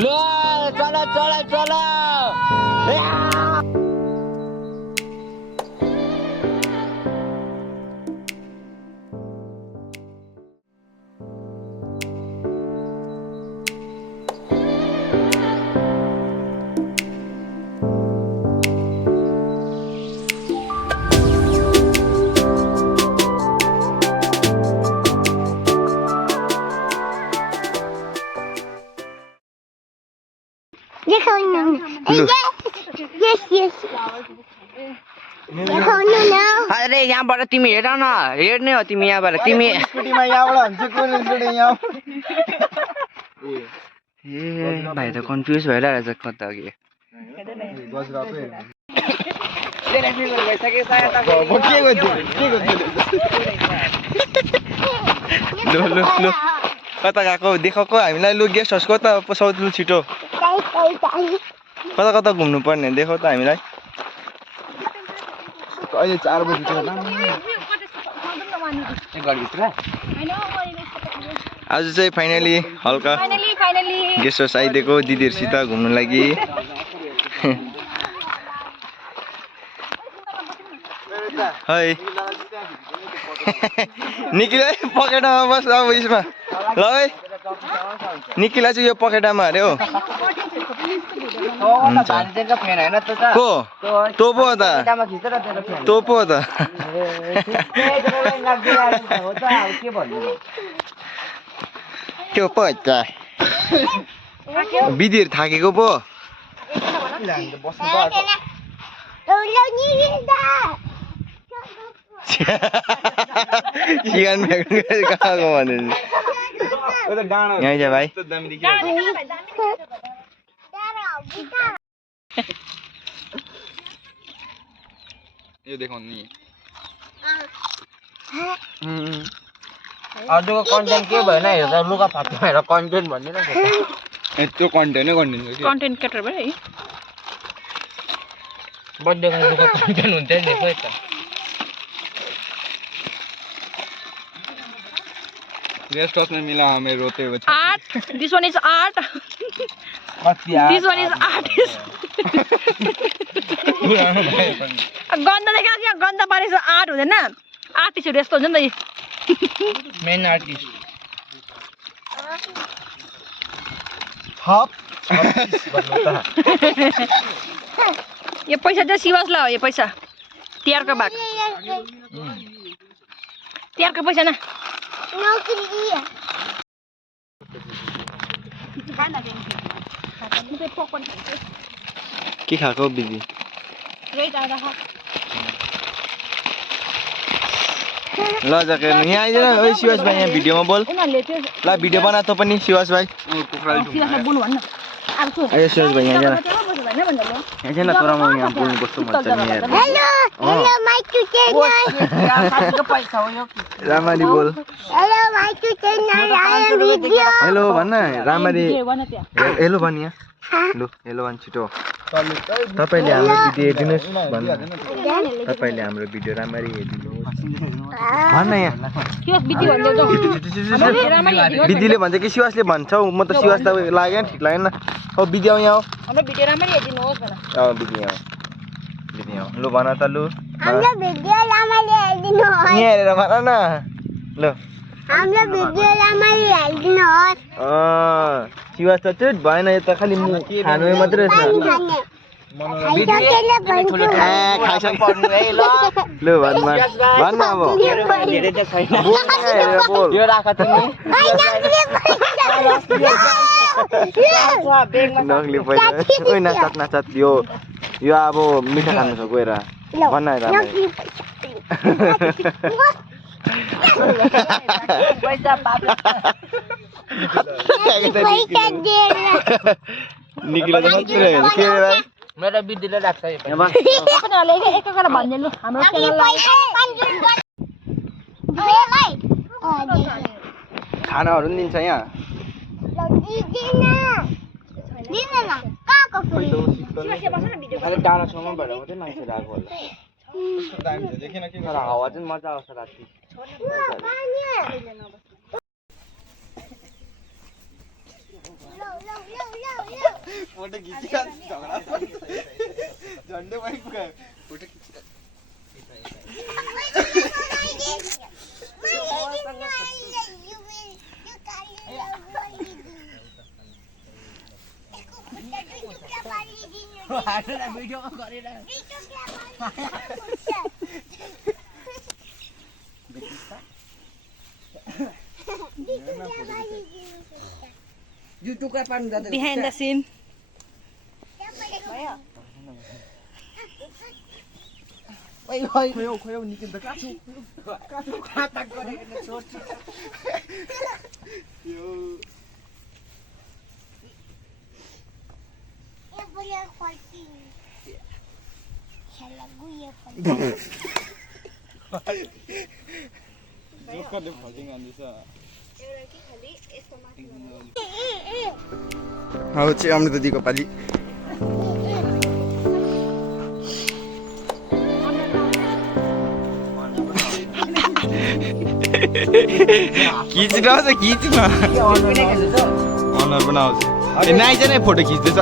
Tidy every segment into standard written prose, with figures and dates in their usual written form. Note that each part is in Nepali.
लो चलो चलो चलो अरे यहाँबाट तिमी हेर न हेर्ने हो तिमी यहाँबाट तिमी स्कुटीमा यहाँबाट हुन्छ कुन स्कुटी यहाँ ए भाइ त कन्फ्युज भइरहेछ कता के लु लु लु कता गएको देखाएको हामीलाई लु गेस्ट हाउस कता पसाउँछ लु छिटो कता कता घुम्नु पर्ने देखाउ त हामीलाई अहिले 4 बजी आज चाहिँ फाइनली हल्का गेस्ट हाउस आइदिएको दिदीहरूसित घुम्नु लागि हाय निकिला पकेटमा बस अब यसमा ल है निकिला चाहिँ यो पकेटमा अरे हो को तँ पो त तँ पो त त्यो पो त बिदीहरू थाकेको पो सिगान फ्याँक्नु कहाँको भने यहीँ छ भाइ यो देखाउनु नि अरूको कन्टेन्ट के भएन हेर्दा लुगा फाट्नु भएर कन्टेन्ट भन्दैन त्यो कन्टेन्टै कन्टेन्ट कन्टेन्ट क्रिएटर भयो है बर्थडेको लुगा कन्टेन्ट हुन्छ नि खोइ त गेस्ट हाउस में मिला हमें रोते हुए art this one is art this one is artist गन्दा देखा क्या गन्दा पारेछ आर्ट हुँदैन आर्टिस्टहरु यस्तो हुन्छ नि त मेन आर्टिस्ट हप यो पैसा चाहिँ शिवासलाई हो यो पैसा तिहारको भाग तिहारको पैसा न के खाएको बिजी ल जाके यहाँ आइज न ओइ शिवास भाइ यहाँ भिडियोमा बोल ल भिडियो बना त पनि शिवास भाइ आइज शिवास भाइ यहाँ जान यहाँ जान तर म यहाँ बोल्नु कस्तो मजा नि यार हेलो माइ टु च्यानल रामरी बोल hello my to channel I am video hello भन्न रामरी हेलो भन् यहाँ लु हेलो भन् छिटो तपाईले हाम्रो भिडियो हेर्दिनुस् भन्न तपाईले हाम्रो भिडियो रामरी हेर्दिनुस् भन्न यहाँ बिदीले भन्छ कि शिवासले भन्छ म त शिवास त लागेन ठिक लागेन ओ बिदी आउ यहाँ हाम्रो भिडियो राम्ररी हेर्दिनुहोस् भन बिदी यहाँ लु भन त लु हाम्रो भिडियो राम्ररी हेर्दिनुहोस् यहाँ हेरेर भन न लु हाम्रो भिडियो राम्ररी हेर्दिनुहोस् शिवास त चुट भएन यो त खालि खानु मात्रै रहेछ लु भन्न भन्न अब बोल यो राख तिमी नक्ली पैसा ओइ नाचत नाचत यो अब मिठा खानु छ गएर भन्न पैसा निकिला त मात्रै रहेछ के रे भाइ मेरो बिदीले राख्छ यो एकैजना भन्ने लु हाम्रो च्यानललाई खानाहरू पनि दिन्छ यहाँ डाँडा छेउमा भएर मात्रै मान्छेहरू आएको होला हावा चाहिँ मजा आउँछ राति फोटो खिचिका झगडा झन्डे भाइ पुगायो फोटो खिचिका Behind the scene. खोयो निकिन्छ काछु खाता गरेको छोड्छ यो ए बोले खल्ती खेला गुए पनि जोकरले फल्टिङ हान्दैछ एउटा के खाली यस्तो माथि हौ चाहिँ अमृत दिदीको पाली खिच्न आउँछ खिच्न अनुहार पनि आउँछ ए नाइ चाहिँ नै फोटो खिच्दैछ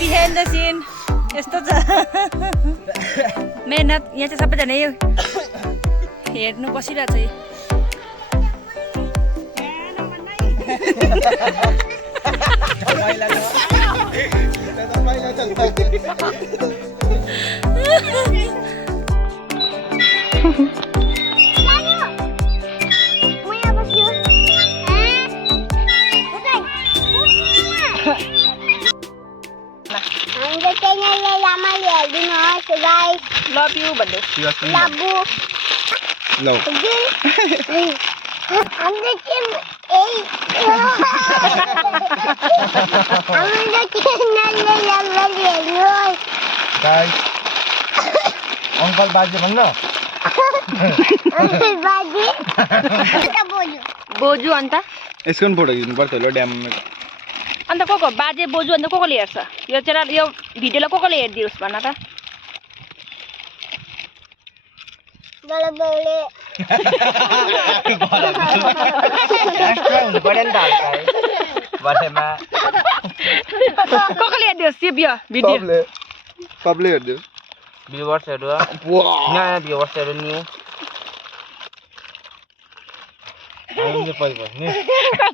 Behind the scene. यस्तो छ मेहनत यहाँ चाहिँ सबैजना यो हेर्नु बसिरहेको छ हाम्रो च्यानलले राम्ररी हेरिदिनुहोस् गाइस लभ यु भन्दै लाबु लौ हाम्रो च्यानलले राम्ररी हेर्नुहोस् गाइस अङ्कल बाजे भन्नु अङ्कल बाजे बोजू बोजू अन्त यसको पनि फोटो खिच्नु पर्छ होला ड्याममा अन्त को बाजे बोजू अन्त को हेर्छ यो च्यानल यो भिडियोलाई को हेरिदियोस् भन्न त बडा बाउले हुनु पर्यो नि त बर्थडेमा को हेरिदियोस् यो भिडियो सबले हेर्दियो भ्युवर्सहरू नयाँ भ्युवर्सहरू न्यू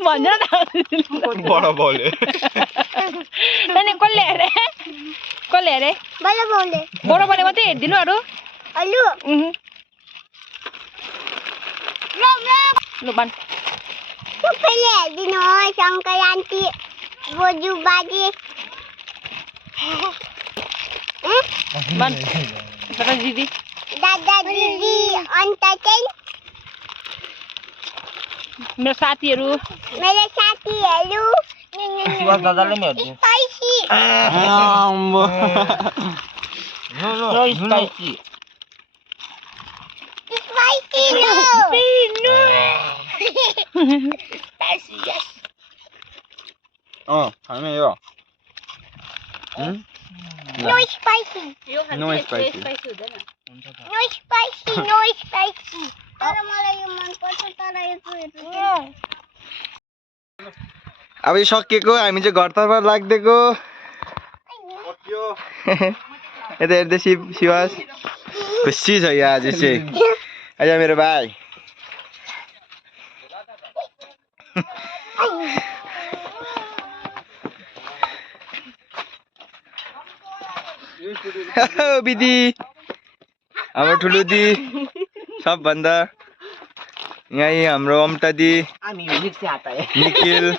भन्नु न बडा बाउले कसले हेरे बडा बाउले बडो बडे मात्रै हेरिदिनु अरू अलु लु भन् सबैले हेरिदिनुहोस् अङ्कल आन्टी बोजू बाजे भन् दादा दिदी दादा दिदी अन्त चाहिँ मेरो साथीहरू मेरो साथीहरू शिवास दादाले पनि हेर्दिनु spicy spicy spicy no spicy yes खाने यो no spicy no spicy no spicy तर मलाई यो मन पर्छ तर यो अब यो सकिएको हामी चाहिँ घरतर्फ लाग्दिएको यता हेर्दै शिवास खुसी छ यहाँ आज चाहिँ आज मेरो भाइ बिदी हाम्रो ठुलो दी सबभन्दा यहीँ हाम्रो अमता दी निखिल